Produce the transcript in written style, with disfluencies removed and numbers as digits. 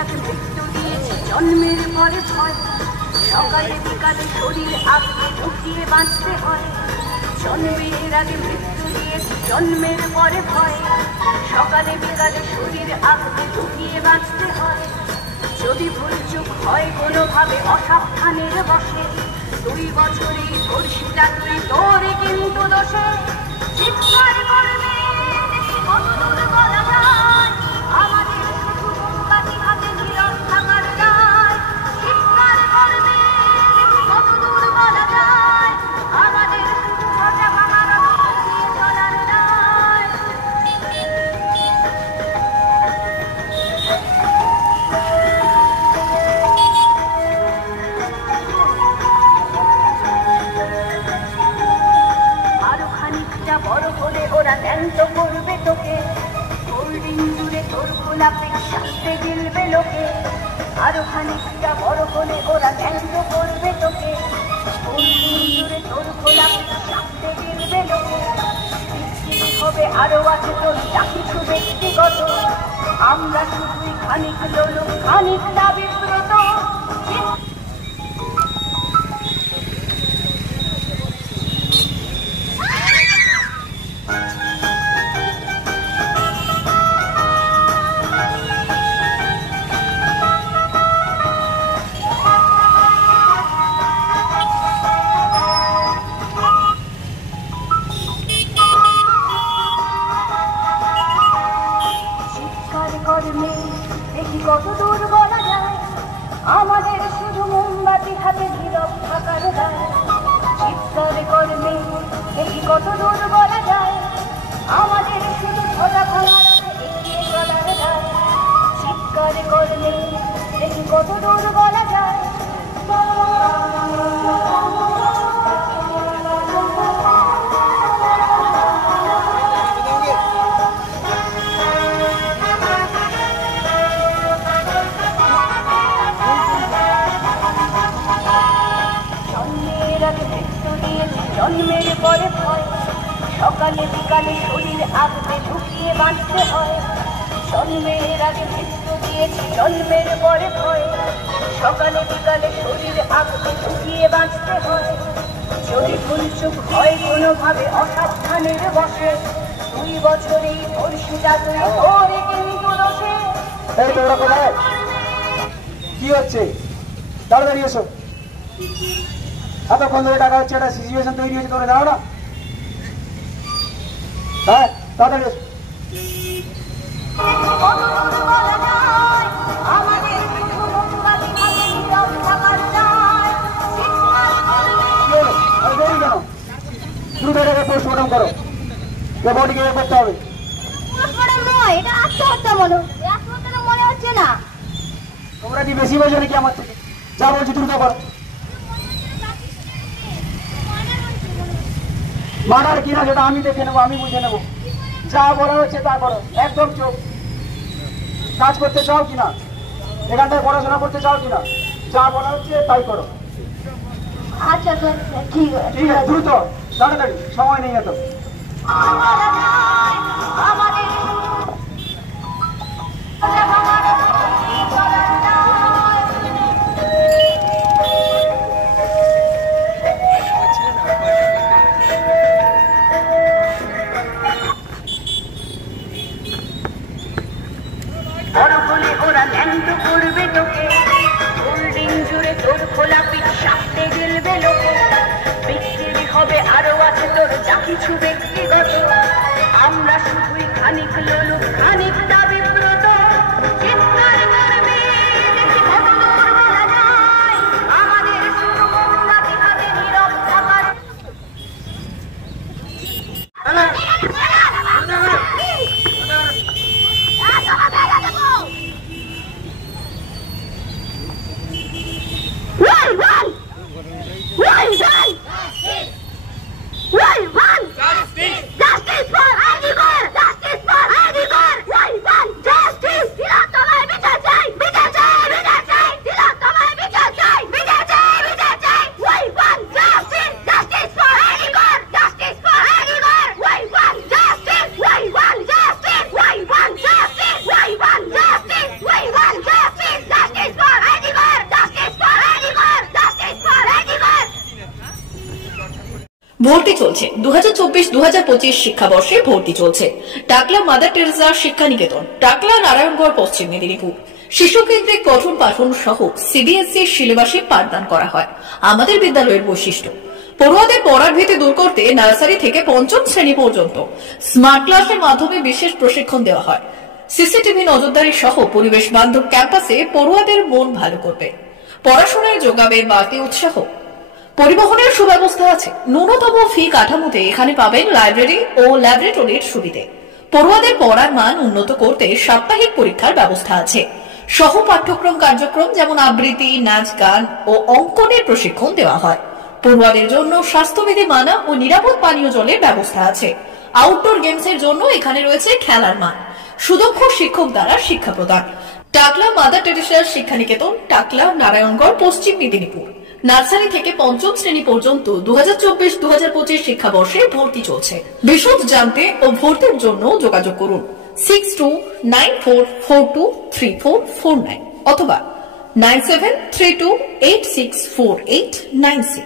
আগে মৃত্যু দিয়েছি জন্মের পরে ভয় সকালে বিকালে শরীর আগে ঢুকিয়ে বাঁচতে হয় জন্মের আগে মৃত্যু দিয়েছি জন্মের পরে ভয় সকালে বিকালে শরীর আগে ঢুকিয়ে বাঁচতে হয় যদি ভুল চুক হয় কোনোভাবে অসাবধানের বসে 2 বছরেই তোর চাকরি তোর কিন্তু দোষে চিৎকার করবে কত দূর বলা যায় আমাদের শুধু মোমবাতি হাতে নীরব থাকার দায় চিৎকার করবে কত দূর বলা যায় আমাদের শুধু মজা ভাঙার দিয়ে চলার দায় আরো খানিকটা বড় হলে ওরা ন্যান্ত করবে তোকে হোল্ডিং জুড়ে তোর গোলাপে সাথে গিলবে লোকে আরো খানিকটা বড় হলে ওরা ন্যান্ত করবে তোকে হোল্ডিং জুড়ে তোর গোলাপে সাথে গিলবে লোকে হবে আরো আছে তোর যা কিছু ব্যক্তিগত আমরা শুধুই খানিক লোলুপ খানিকটা বিব্রত কত দূর বলা যায় আমাদের শুধু মোমবাতি হাতে নীরব থাকার দায় চিৎকার করলে দেখি কত দূর বলা যায় আমাদের শুধু ছোটা ভাঙার এগিয়ে চলার দায় চিৎকার করলে দেখি কত দূর বলা যায় জন্মের পরে ভয় সকালে বিকালে শরীর আগে ঢুকিয়ে বাঁচতে হয় জন্মের আগে মৃত্যু দিয়েছি জন্মের পরে ভয় সকালে বিকালে শরীর আগে ঢুকিয়ে বাঁচতে হয় যদি ভুল চুক হয় কোনোভাবে অসাবধানের বসে 2 বছরেই তোর চাকরি তোর কিন্তু দোষে কি হচ্ছে তাড়াতাড়ি এসো এতক্ষণ ধরে টাকা হচ্ছে একটা সিচুয়েশন তৈরি হয়েছে তোমরা জানো না হ্যাঁ তাড়াতাড়ি এসো দ্রুত এটাকে পোস্টমর্টম করো বডিকে করতে হবে এটা আত্মহত্যা মনে হচ্ছে না তোমরা কি বেশি বোঝো নাকি আমার থেকে যা বলছি দ্রুত করো মার্ডার কিনা সেটা আমি দেখে নেবো আমি বুঝে নেবো যা বলা হচ্ছে তা করো একদম চোখ কাজ করতে চাও কিনা এখানটায় পড়াশোনা করতে চাও কিনা যা বলা হচ্ছে তাই করো আচ্ছা ঠিক আছে দ্রুত তাড়াতাড়ি সময় নেই এত বড় হলে ওরা ন্যান্ত করবে তোকে হোল্ডিং জুড়ে তোর খোলা পিঠ সাথে গিলবে লোকে বিক্রি হবে আরো আছে তোর যা কিছু ব্যক্তিগত আমরা শুধুই খানিক লোলুপ খানিকটা বিব্রত চিৎকার করবে দেখি কত দূর বলা যায় আমাদের শুধু মোমবাতি হাতে নীরব থাকার Justice for Andy Gore! Justice for Andy Gore! ভর্তি চলছে 2024-2025 শিক্ষাবর্ষে ভর্তি চলছে। টাকলা মাদার টেরেসা শিক্ষা নিকেতন, টাকলা, নারায়ণগড়, পশ্চিম মেদিনীপুর। শিশু কেন্দ্রিক পঠন পাঠন সহ সিবিএসই সিলেবাসে পাঠদান করা হয়। আমাদের বিদ্যালয়ের বৈশিষ্ট্য, পড়ুয়াদের পড়ার ভীতি দূর করতে নার্সারি থেকে পঞ্চম শ্রেণী পর্যন্ত স্মার্ট ক্লাসের মাধ্যমে বিশেষ প্রশিক্ষণ দেওয়া হয়। সিসিটিভি নজরদারি সহ পরিবেশ বান্ধব ক্যাম্পাসে পড়ুয়াদের মন ভালো করবে, পড়াশোনায় যোগাবে বাড়তি উৎসাহ। পরিবহনের সুব্যবস্থা আছে। ন্যূনতম ফি কাঠামোতে এখানে পাবেন লাইব্রেরি ও ল্যাবরেটরির সুবিধে। পড়ুয়াদের পড়ার মান উন্নত করতে সাপ্তাহিক পরীক্ষার ব্যবস্থা আছে। সহ পাঠ্যক্রম কার্যক্রম যেমন আবৃত্তি, নাচ, গান ও অঙ্কনের প্রশিক্ষণ দেওয়া হয়। পড়ুয়াদের জন্য স্বাস্থ্যবিধি মানা ও নিরাপদ পানীয় জলের ব্যবস্থা আছে। আউটডোর গেমসের জন্য এখানে রয়েছে খেলার মাঠ। সুদক্ষ শিক্ষক দ্বারা শিক্ষা প্রদান। টাকলা মাদার টেরেসা শিক্ষা নিকেতন, টাকলা, নারায়ণগড়, পশ্চিম মেদিনীপুর। নার্সারি থেকে পঞ্চম শ্রেণী পর্যন্ত 2024-2025 শিক্ষাবর্ষে ভর্তি চলছে। বিশদ জানতে ও ভর্তির জন্য যোগাযোগ করুন 6294423449 অথবা 9732864896।